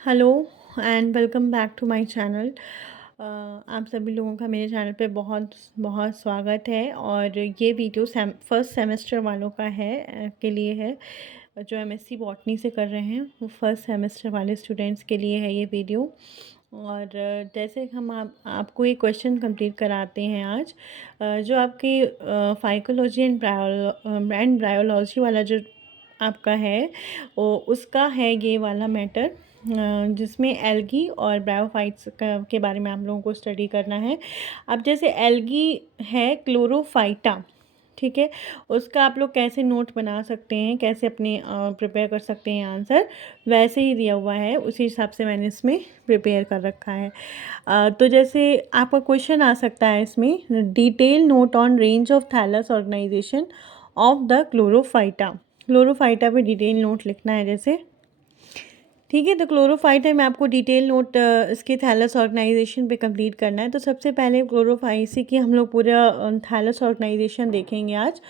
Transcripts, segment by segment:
Hello and welcome back to my channel. आप सभी लोगों का मेरे चैनल पे बहुत बहुत स्वागत है। और ये वीडियो फर्स्ट सेमेस्टर वालों का है के लिए है, जो एमएससी बॉटनी से कर रहे हैं वो फर्स्ट सेमेस्टर वाले स्टूडेंट्स के लिए है ये वीडियो। और जैसे हम आपको एक क्वेश्चन कंप्लीट कराते हैं आज, जो आपकी फाइकोलॉजी एंड ब्रायोलॉजी वाला जो आपका है वो उसका है ये वाला मैटर, जिसमें एल्गी और ब्रायोफाइट्स के बारे में आप लोगों को स्टडी करना है। अब जैसे एल्गी है क्लोरोफाइटा, ठीक है, उसका आप लोग कैसे नोट बना सकते हैं, कैसे अपने प्रिपेयर कर सकते हैं आंसर, वैसे ही दिया हुआ है उसी हिसाब से मैंने इसमें प्रिपेयर कर रखा है। तो जैसे आपका क्वेश्चन आ सकता है इसमें, detail note on range of thallus organisation of the chlorophyta. Chlorophyta पे डिटेल नोट लिखना है जैसे, ठीक है। तो क्लोरोफाइटा में आपको डिटेल नोट इसके थैलस ऑर्गेनाइजेशन पे कंप्लीट करना है। तो सबसे पहले क्लोरोफाइसी की हम लोग पूरा थैलस ऑर्गेनाइजेशन देखेंगे आज।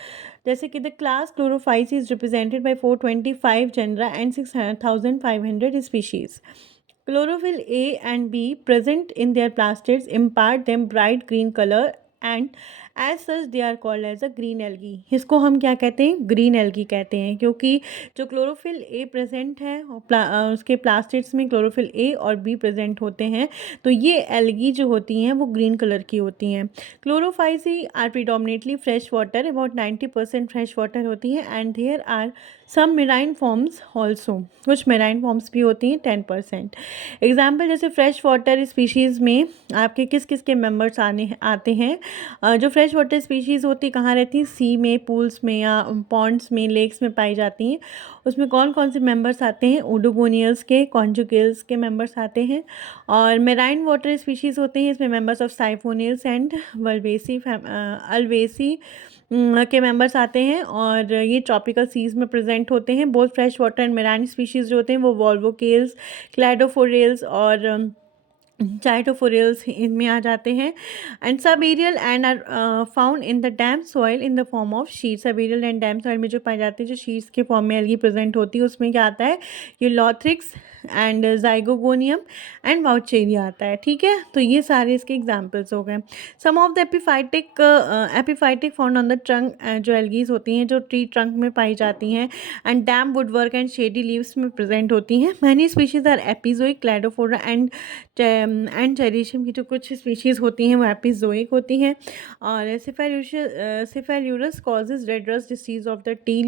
जैसे कि the class Chlorophyceae is represented by 425 genera and 6500 species. Chlorophyll A and B present in their plastids impart them bright green color and as such they are called as a green algae। इसको हम क्या कहते हैं, green algae कहते हैं, क्योंकि जो chlorophyll A present है और उसके प्लास्टिड्स में क्लोरोफिल ए और बी प्रेजेंट होते हैं, तो ये एल्गी जो होती हैं वो ग्रीन कलर की होती हैं। Chlorophyceae are predominantly fresh water, about 90% fresh water होती है, and there are some marine forms also, कुछ मेराइन फॉर्म्स भी होती हैं 10%। एग्जाम्पल जैसे फ्रेश वाटर स्पीशीज़ में आपके किस किस के मेंबर्स आते हैं। जो फ्रेश वाटर स्पीशीज़ होती कहाँ रहती हैं, सी में, पूल्स में या पॉन्ड्स में, लेक्स में पाई जाती हैं। उसमें कौन कौन से मेंबर्स आते हैं, ओडोगोनियल्स के, कॉन्जुगेल्स के मेंबर्स आते हैं। और मेराइन वाटर स्पीशीज़ होते हैं, इसमें मेंबर्स ऑफ साइफोनियल्स एंड अल्वेसी के मेंबर्स आते हैं। और ये ट्रॉपिकल सीज में प्रेजेंट होते हैं। Both fresh water and marine species जो होते हैं वो वॉल्वोकेल्स, क्लैडोफोरेल्स और चाइटोफोरेल्स इनमें आ जाते हैं। And subaerial and are found in the damp soil in the form of sheet. Subaerial and damp soil में जो पाए जाते हैं, जो शीट्स के फॉर्म में एल्गी प्रेजेंट होती है, उसमें क्या आता है, ये लॉथ्रिक्स एंड जाइगोगोनियम एंड वाउचेरिया आता है, ठीक है। तो ये सारे इसके एग्जाम्पल्स हो गए। Some of the epiphytic found on the trunk, जो एल्गीज होती हैं जो ट्री ट्रंक में पाई जाती हैं, and damp woodwork and shady leaves में प्रेजेंट होती हैं। Many species are epizoic, Cladophora and Terishium की जो कुछ स्पीशीज़ होती हैं वो एपिजोइक होती हैं। और Cephaleuros causes red rust disease of the tea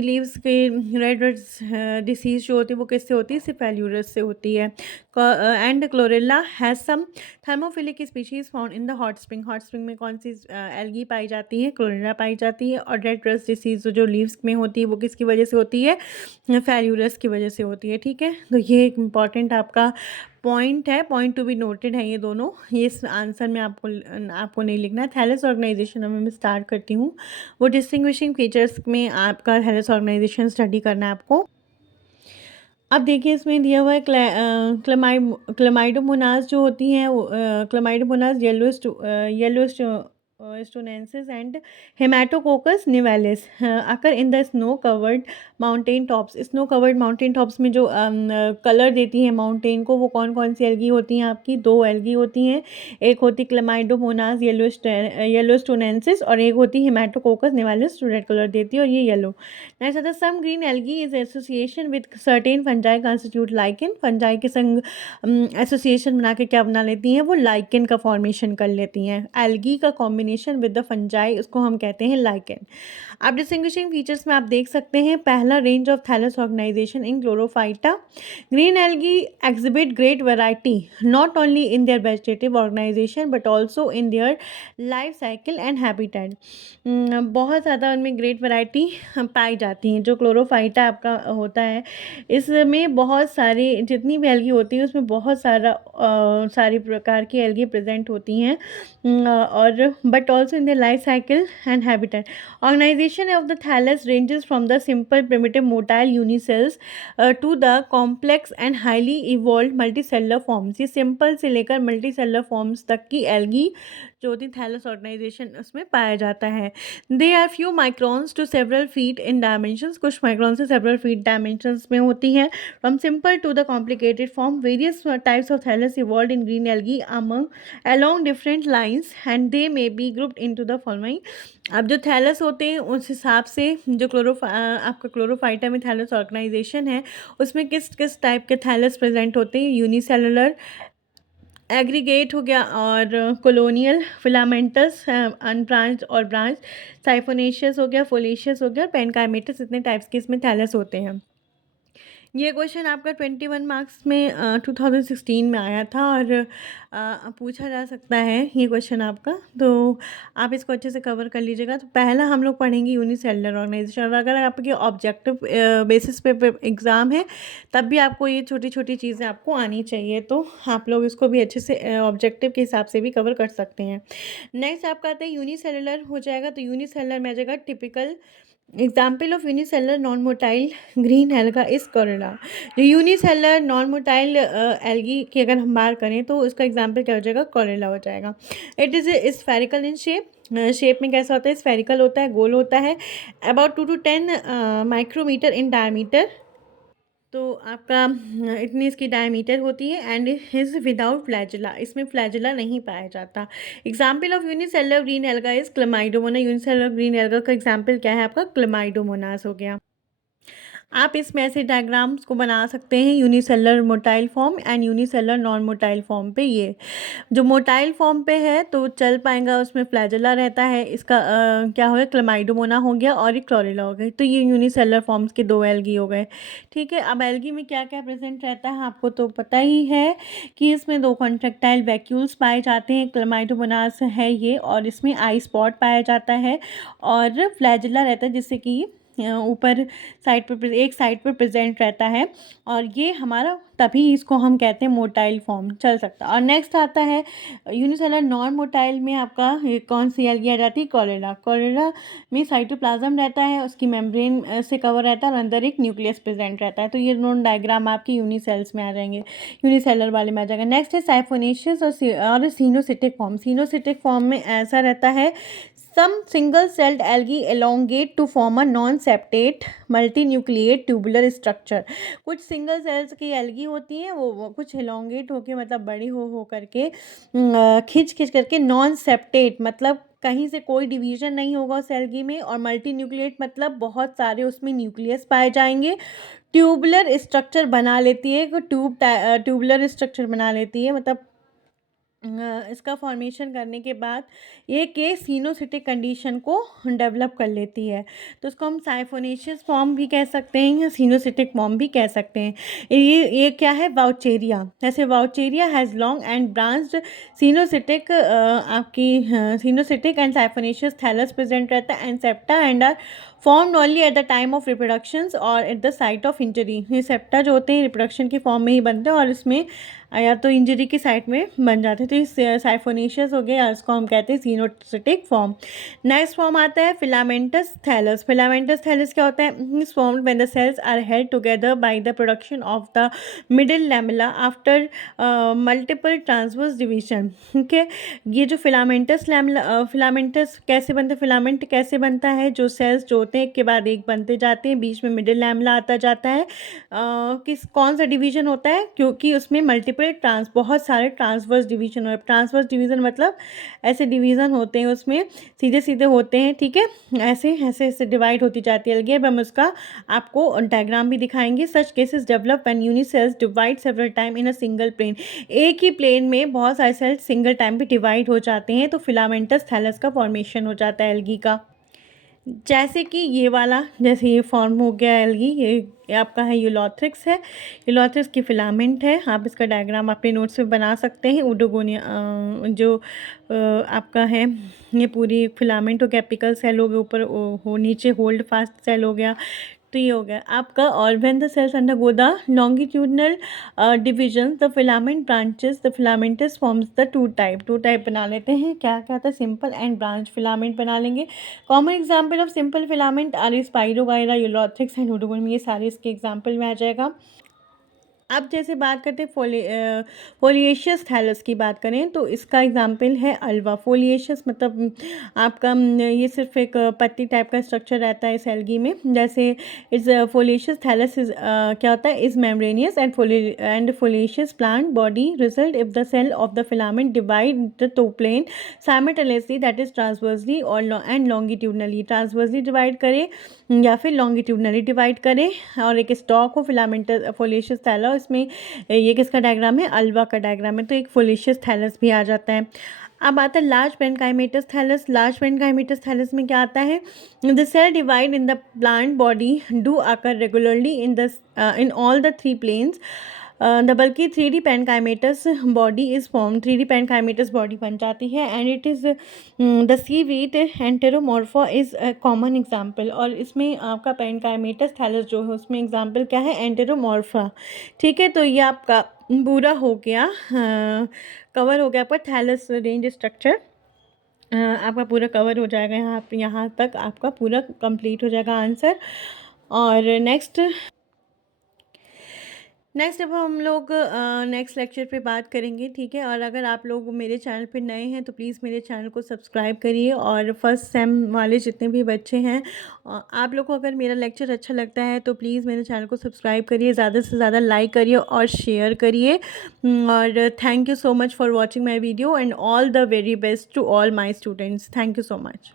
leaves के रेड रस्ट डिसीज़ जो होती है वो किससे होती है, सिफेल्यूरस से होती है। And Chlorella has some thermophilic species found in the hot spring. Hot spring में कौन सी एल्गी पाई जाती है, क्लोरेला पाई जाती है। और रेड रस्ट डिसीज़ जो लीव्स में होती है वो किसकी वजह से होती है, फेल्यूरस की वजह से होती है, ठीक है। तो ये एक इम्पॉर्टेंट आपका पॉइंट है, पॉइंट टू बी नोटेड है ये दोनों। ये इस आंसर में आपको नहीं लिखना है। थैलस ऑर्गेनाइजेशन में मैं स्टार्ट करती हूँ। वो डिस्टिंग्विशिंग फीचर्स में आपका थैलस ऑर्गेनाइजेशन स्टडी करना है आपको। अब देखिए इसमें दिया हुआ है क्लमाइडोमोनास जो होती हैं, Chlamydomonas yellowstonensis and Haematococcus nivalis occur in the snow covered mountain tops. Snow covered mountain tops में जो कलर देती हैं माउंटेन को, वो कौन कौन सी एल्गी होती हैं, आपकी दो एल्गी होती हैं। एक होती क्लमाइडोमोनास येलो स्टोनेंसिस और एक होती हेमाटोकोकस निवेलिस, जो रेड कलर देती है और ये येलो। नेक्स्ट आता है some green algae is association with certain fungi constitute lichen. Fungi के संग एसोसिएशन बना के क्या बना लेती हैं, वो लाइकेन का फॉर्मेशन कर लेती हैं। एल्गी का कॉम्बिनेशन विद द फंजाई, उसको हम कहते हैं लाइकेन। अब डिस्टिंग्विशिंग फीचर्स में आप देख सकते हैं, पहला range of thallus organization in Chlorophyta. Green algae exhibit great variety not only in their vegetative organization but also in their life cycle and habitat. बहुत ज़्यादा उनमें ग्रेट वैरायटी पाई जाती हैं। जो क्लोरोफाइटा आपका होता है, इसमें बहुत सारी जितनी भी एल्गी होती है उसमें बहुत सारी प्रकार की एल्गी प्रेजेंट होती हैं, और but also in the life cycle and habitat. Organisation of the thallus ranges from the simple primitive motile unicells to the complex and highly evolve multicellular forms. ये सिंपल से लेकर मल्टीसेलुलर फॉर्म्स तक की algae जो होती है thallus organisation उसमें पाया जाता है। They are few microns to several feet in dimensions, कुछ माइक्रॉन से सेवरल फीट डायमेंशंस में होती हैं। From simple to the complicated form various types of thallus evolve in green algae among along different lines and they may be grouped into the following। अब जो thallus होते हैं उस हिसाब से जो आपका क्लोरोफाइटा में थैलस ऑर्गेनाइजेशन है उसमें किस किस टाइप के थैलस प्रेजेंट होते हैं। यूनिसेलुलर, एग्रीगेट हो गया, और कॉलोनियल, फिलामेंटस, अनब्रांच्ड और ब्रांच, साइफोनेशियस हो गया, फोलिशियस हो गया, पेनकाइमेटस, इतने टाइप्स के इसमें थैलस होते हैं। ये क्वेश्चन आपका 21 मार्क्स में 2016 में आया था और पूछा जा सकता है ये क्वेश्चन आपका, तो आप इसको अच्छे से कवर कर लीजिएगा। तो पहला हम लोग पढ़ेंगे यूनिसेलुलर ऑर्गेनाइजेशन, और अगर आपके ऑब्जेक्टिव बेसिस पे एग्ज़ाम है तब भी आपको ये छोटी छोटी चीज़ें आपको आनी चाहिए, तो आप लोग इसको भी अच्छे से ऑब्जेक्टिव के हिसाब से भी कवर कर सकते हैं। नेक्स्ट आपका आता है यूनिसेलुलर हो जाएगा, तो यूनिसेलुलर में आ जाएगा typical example of unicellular non motile green alga इस कोरेला। जो यूनिसेलर नॉन मोटाइल एल्गी की अगर हम बात करें तो उसका एग्जाम्पल क्या हो जाएगा, कोरेला हो जाएगा। It is spherical in shape में कैसा होता है, स्फेरिकल होता है, गोल होता है, about 2 to 10 micrometre in diameter, तो आपका इतनी इसकी डायमीटर होती है, एंड इज विदाउट फ्लैजिला, इसमें फ्लैजिला नहीं पाया जाता। Example of unicellular green alga is Chlamydomona. Unicellular green alga का एग्जाम्पल क्या है आपका, क्लेमाइडोमोनास हो गया। आप इसमें ऐसे डायग्राम्स को बना सकते हैं unicellular motile form and unicellular non motile form पे। ये जो मोटाइल फॉर्म पे है तो चल पाएगा, उसमें फ्लैजेला रहता है, इसका क्या हो गया, क्लेमाइडोमोना हो गया और एक क्लोरेला हो गई। तो ये यूनिसेलर फॉर्म्स के 2 एल्गी हो गए। ठीक है, अब एल्गी में क्या क्या प्रेजेंट रहता है आपको तो पता ही है कि इसमें 2 कॉन्ट्रेक्टाइल वैक्यूल्स पाए जाते हैं, क्लेमाइडोमोनास है ये, और इसमें आई स्पॉट पाया जाता है और फ्लैजेला रहता है जिससे कि ऊपर साइड पर एक साइड पर प्रेजेंट रहता है, और ये हमारा तभी इसको हम कहते हैं मोटाइल फॉर्म चल सकता है। और नेक्स्ट आता है यूनिसेलर नॉन मोटाइल में आपका कौन सी एल्गी आ जाती है, कोरेला। कोरेला में साइटोप्लाज्म रहता है, उसकी मेम्ब्रेन से कवर रहता है और अंदर एक न्यूक्लियस प्रेजेंट रहता है। तो ये दोनों डायग्राम आपके यूनिसेल्स में आ जाएंगे, यूनिसेलर वाले में आ जाएगा। नेक्स्ट है साइफोनेशियस और सीनोसिटिक फॉर्म। सीनोसिटिक फॉर्म में ऐसा रहता है, some single celled algae elongate to form a non-septate multinucleate tubular structure। कुछ सिंगल सेल्स की एल्गी होती हैं, वो कुछ elongate होके मतलब बड़ी हो करके खिंच करके नॉन सेप्टेट मतलब कहीं से कोई डिवीजन नहीं होगा उस एल्गी में, और मल्टी न्यूक्लिएट मतलब बहुत सारे उसमें न्यूक्लियस पाए जाएंगे, ट्यूबुलर स्ट्रक्चर बना लेती है, ट्यूबुलर स्ट्रक्चर बना लेती है, मतलब इसका फॉर्मेशन करने के बाद ये के सीनोसिटिक कंडीशन को डेवलप कर लेती है। तो उसको हम साइफोनेशियस फॉर्म भी कह सकते हैं या सीनोसिटिक फॉर्म भी कह सकते हैं। ये क्या है, वाउचेरिया। जैसे Vaucheria has long and branched coenocytic आपकी coenocytic and siphonaceous thallus present रहता है, and septa and are formed only at the time of reproductions और at the site of injury. ये सेप्टा जो होते हैं रिप्रोडक्शन के फॉर्म में ही बनते हैं और इसमें या तो इंजरी की साइट में बन जाते हैं। तो इस साइफोनेशियस हो गया, इसको हम कहते हैं सीनोसिटिक फॉर्म। नेक्स्ट फॉर्म आता है फिलामेंटस थैलस। फिलामेंटस थैलस क्या होता है, इस form when the cells are held together by the production of the middle lamella after multiple transverse division. ठीक है, ये जो फिलामेंटस फिलामेंटस कैसे बनता है, फिलामेंट कैसे बनता है, जो सेल्स जो होते हैं एक के बाद एक बनते जाते हैं, बीच में मिडिल लैमेला आता जाता है। कौन सा डिवीजन होता है, क्योंकि उसमें मल्टीपल बहुत सारे ट्रांसवर्स डिवीजन हो। ट्रांसवर्स डिवीजन मतलब ऐसे डिवीजन होते हैं उसमें सीधे सीधे होते हैं, ठीक है, ऐसे ऐसे ऐसे डिवाइड होती जाती है। अलगे अब हम उसका आपको डायग्राम भी दिखाएंगे। Such cases develop when unicells divide several time in a single plane. एक ही प्लेन में बहुत सारे सेल्स सिंगल टाइम पे डिवाइड हो जाते हैं, तो फिलामेंटस थैलस का फॉर्मेशन हो जाता है एल्गी का। जैसे कि ये वाला, जैसे ये फॉर्म हो गया एल्गी, ये आपका है यूलोथ्रिक्स है, यूलोथ्रिक्स की फिलामेंट है। आप इसका डायग्राम अपने नोट्स में बना सकते हैं। उडोगोनिया जो आपका है ये पूरी फिलामेंट हो गया, एपिकल सेल हो गया, ऊपर हो नीचे होल्ड फास्ट सेल हो गया, तो ये हो गया आपका। और when the sales undergo the longitudinal division the filament branches the filamentous forms the two type बना लेते हैं। क्या क्या था, सिंपल एंड ब्रांच फिलामेंट बना लेंगे। Common example of simple filament are Spirogyra, Ulothrix and Oedogonia, ये सारे इसके एग्जाम्पल में आ जाएगा। अब जैसे बात करते हैं फोलिएशियस थैलस की बात करें तो इसका एग्जाम्पल है अल्वा। फोलिएशियस मतलब आपका ये सिर्फ एक पत्ती टाइप का स्ट्रक्चर रहता है इस एल्गी में। जैसे इस फोलिएशियस थैलस इज क्या होता है, is membranous and foliaceous plant body result if the cell of the filament divide the two plane simultaneously, that is transversely और एंड लॉन्गिट्यूडनली। ट्रांसवर्सली डिवाइड करे या फिर लॉन्गिट्यूडनली डिवाइड करें, और एक स्टॉक हो फिलामेंटस फोलिएशियस थैला, इसमें ये किसका डायग्राम है, अल्वा का डायग्राम है, तो एक फोलिएशियस थैलस भी आ जाता है। अब आता है large parenchymatous thallus. Large parenchymatous thallus में क्या आता है, the cell divide in the plant body do occur regularly in all the three planes. The bulky 3D parenchymatous body is form, 3D parenchymatous body बन जाती है, and it is the seaweed Enteromorpha is common example. और इसमें आपका पेनकाइमेटस thallus जो है उसमें example क्या है, एंटेरोमॉर्फा। ठीक है, तो ये आपका पूरा हो गया, कवर हो गया आपका थैलस रेंज स्ट्रक्चर। आपका पूरा कवर हो जाएगा, यहाँ तक आपका पूरा कंप्लीट हो जाएगा आंसर। और नेक्स्ट अब हम लोग नेक्स्ट लेक्चर पे बात करेंगे, ठीक है। और अगर आप लोग मेरे चैनल पे नए हैं तो प्लीज़ मेरे चैनल को सब्सक्राइब करिए, और फर्स्ट सेम वाले जितने भी बच्चे हैं, आप लोग को अगर मेरा लेक्चर अच्छा लगता है तो प्लीज़ मेरे चैनल को सब्सक्राइब करिए, ज़्यादा से ज़्यादा लाइक करिए और शेयर करिए। और thank you so much for watching my video, and all the very best to all my students. Thank you so much.